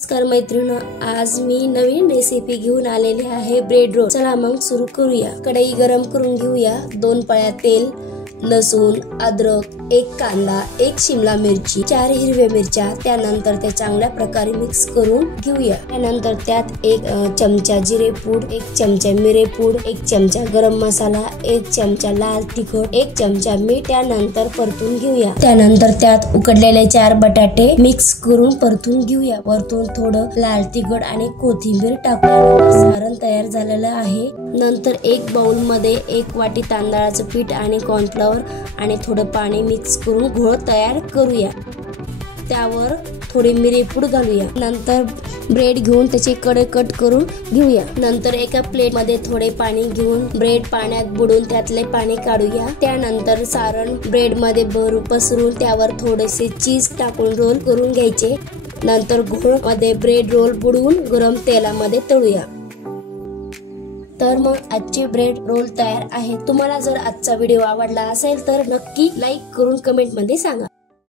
नमस्कार मैत्रिणींनो, आज मी नवीन रेसिपी घेऊन आलेली आहे ब्रेड रोल। चला मग सुरू करूया। कढई गरम करून घेऊया। 2 पळ्या तेल, लसूण, अद्रक, 1 कांदा, 1 शिमला मिरची, 4 हिरव्या मिरच्या, त्यानंतर ते चांगल्या प्रकारे मिक्स करून घेऊया। त्यानंतर त्यात 1 चमचा जिरे पूड, 1 चमचा मिरे पूड, 1 चमचा गरम मसाला, 1 चमचा लाल तिखट, 1 चमचा मीठ, त्यानंतर परतून घेऊया। त्यानंतर त्यात उकडलेले 4 बटाटे मिक्स करून परतून घेऊया। वरतून थोडं लाल तिखट आणि कोथिंबीर टाकूया। सारण तयार झालेलं आहे। नंतर 1 बाउल मध्ये 1 वाटी तांदळाचं पीठ आणि कॉर्नफ्लॉवर आणि थोडं पाणी मिक्स करून घोळ तयार करूया। त्यावर थोडी मिरेपूड घालूया। नंतर ब्रेड घेऊन त्याचे कडे कट करून घेऊया। नंतर एका प्लेट मध्ये थोडे पाणी घेऊन ब्रेड पाण्यात बुडवून त्यातले पाणी काढूया। त्यानंतर सारण ब्रेड मध्ये पसरून त्यावर थोडेसे चीज टाकून रोल करून घ्यायचे। नंतर घोळ मध्ये ब्रेड रोल बुडवून गरम तेलामध्ये तळूया। तर मग आजचे ब्रेड रोल तयार आहे। तुम्हाला जर आजचा व्हिडिओ आवडला असेल तर नक्की लाईक करून कमेंट मध्ये सांगा।